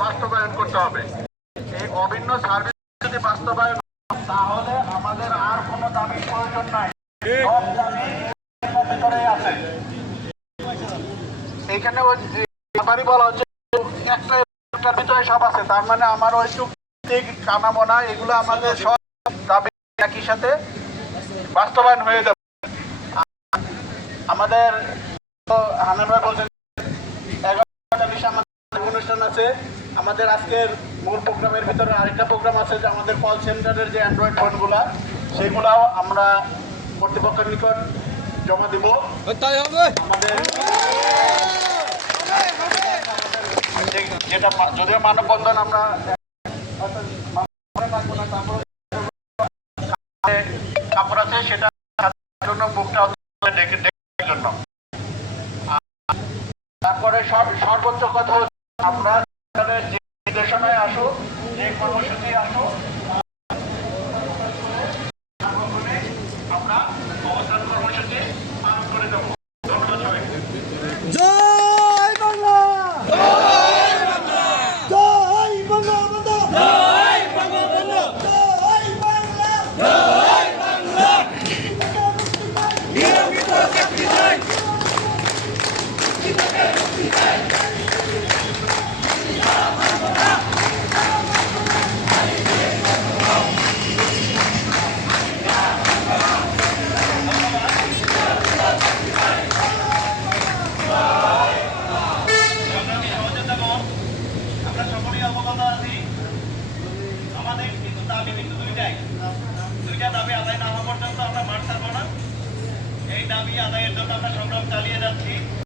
বাস্তবায়ন করতে হবে। এই অভিন্ন সার্ভিস যদি বাস্তবায়ন তাহলে আমাদের আর কোনো দাবির প্রয়োজন নাই। সব দাবি এইখানে ওই ব্যাপারই বলা হচ্ছে একটা একটার ভিতরে সব আছে তার মানে আমার ওই চুক্তি কানামোনা এগুলো আমাদের সব দাবি একই সাথে বাস্তবায়ন হয়ে যাবে। আমাদের তো বলছেন এগারোটা বিষয় আমাদের অনুষ্ঠান আছে আমাদের আজকের মূল প্রোগ্রামের ভিতরে আরেকটা প্রোগ্রাম আছে যে আমাদের কল সেন্টারের যে অ্যান্ড্রয়েড ফোনগুলা সেগুলাও আমরা কর্তৃপক্ষের নিকট জমা দিব। আমাদের যে- যেটা যদিও মানববন্ধন আমরা তারপরে সব- সর্বোচ্চ কথা হচ্ছে যে নির্দেশনায় আসো যে কর্মসূচি আসো দাবি আদায়ের জন্য আমরা সংগ্রাম চালিয়ে যাচ্ছি।